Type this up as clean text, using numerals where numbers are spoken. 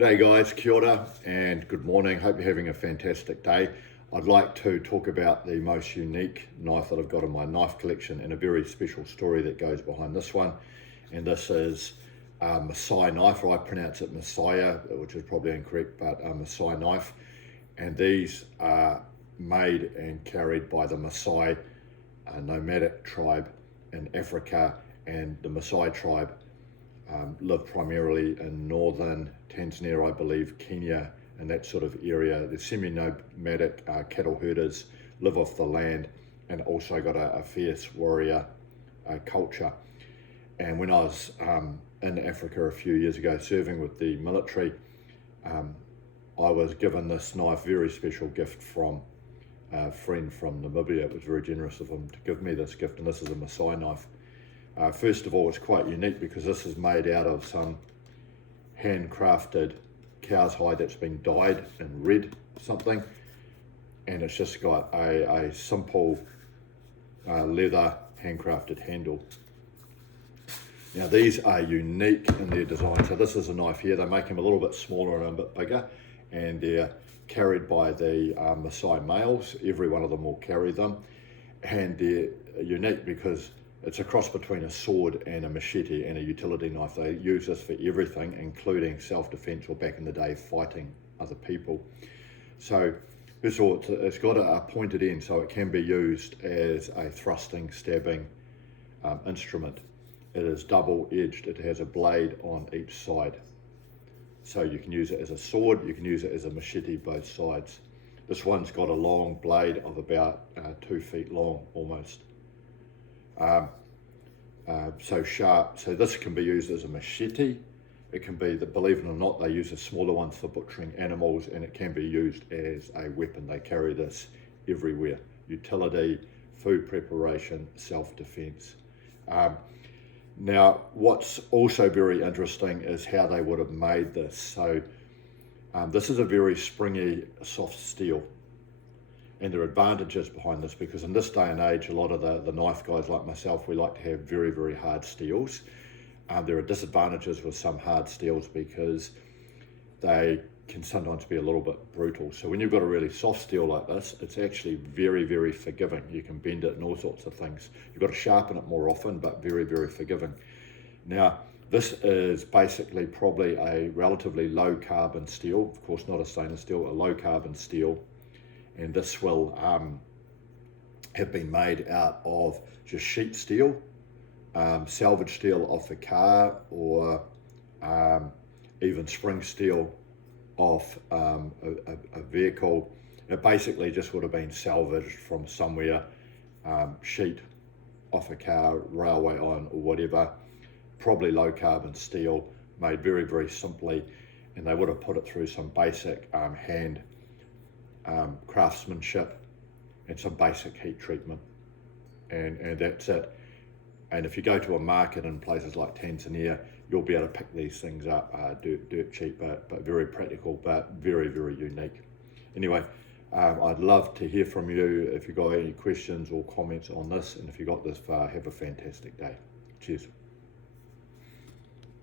G'day guys, kia ora and good morning. Hope you're having a fantastic day. I'd like to talk about the most unique knife that I've got in my knife collection and a very special story that goes behind this one. And this is a Maasai knife, or I pronounce it Messiah, which is probably incorrect, but a Maasai knife. And these are made and carried by the Maasai Nomadic tribe in Africa, and the Maasai tribe live primarily in northern Tanzania, I believe, Kenya, and that sort of area. The semi-nomadic cattle herders live off the land and also got a fierce warrior culture. And when I was in Africa a few years ago serving with the military, I was given this knife, very special gift from a friend from Namibia. It was very generous of him to give me this gift, and this is a Maasai knife. First of all, it's quite unique because this is made out of some handcrafted cow's hide that's been dyed in red something, and it's just got a simple leather handcrafted handle. Now these are unique in their design. So this is a knife here. They make them a little bit smaller and a bit bigger, and they're carried by the Maasai males. Every one of them will carry them, and they're unique because it's a cross between a sword and a machete and a utility knife. They use this for everything, including self-defense or, back in the day, fighting other people. So first of all, it's got a pointed end, so it can be used as a thrusting, stabbing instrument. It is double-edged. It has a blade on each side. So you can use it as a sword, you can use it as a machete, both sides. This one's got a long blade of about 2 feet long, almost. So sharp. So this can be used as a machete. It can be, believe it or not, they use the smaller ones for butchering animals, and it can be used as a weapon. They carry this everywhere. Utility, food preparation, self-defense. Now, what's also very interesting is how they would have made this. So this is a very springy, soft steel. And there are advantages behind this, because in this day and age, a lot of the knife guys like myself, we like to have very, very hard steels. There are disadvantages with some hard steels because they can sometimes be a little bit brutal. So when you've got a really soft steel like this, it's actually very, very forgiving. You can bend it and all sorts of things. You've got to sharpen it more often, but very, very forgiving. Now, this is basically probably a relatively low carbon steel, of course not a stainless steel, a low carbon steel. And this will have been made out of just sheet steel, salvage steel off a car, or even spring steel off a vehicle. It basically just would have been salvaged from somewhere, sheet off a car, railway line, or whatever. Probably low carbon steel, made very, very simply, and they would have put it through some basic hand craftsmanship and some basic heat treatment, and that's it. And if you go to a market in places like Tanzania, you'll be able to pick these things up dirt cheap, but very practical, but very, very unique. Anyway, I'd love to hear from you if you've got any questions or comments on this, and if you got this far, have a fantastic day. Cheers.